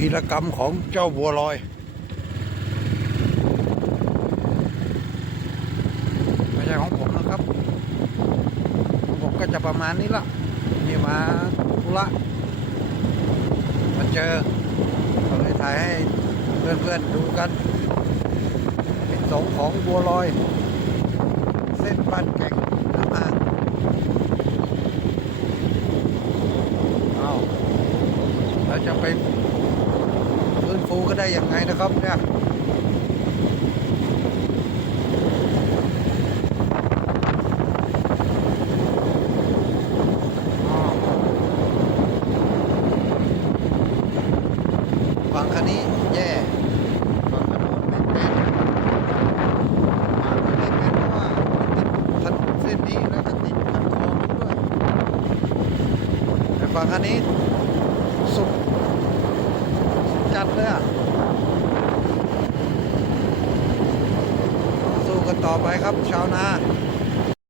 วีรกรรมของเจ้าบัวลอย ไม่ใช่ของผมนะครับ ผมก็จะประมาณนี้ละนี่มาธุระมาเจอก็เลยถ่ายให้เพื่อนๆดูกัน เป็นสงของบัวลอย เส้นบ้านแก่งน้ำอ่างเอาแล้วจะไปฟื้น ฟูก็ได้ยังไงนะครับเนี่ยฝั่งคันนี้แย่ฝั่งถนนไม่เป็นฝั่งคันนี้เป็นเพราะว่าติดถนนเส้นนี้แล้วก็ติดคันคลองด้วยแต่ฝั่งคันนี้สุด จัดเลยอะสู้กันต่อไปครับชาวนา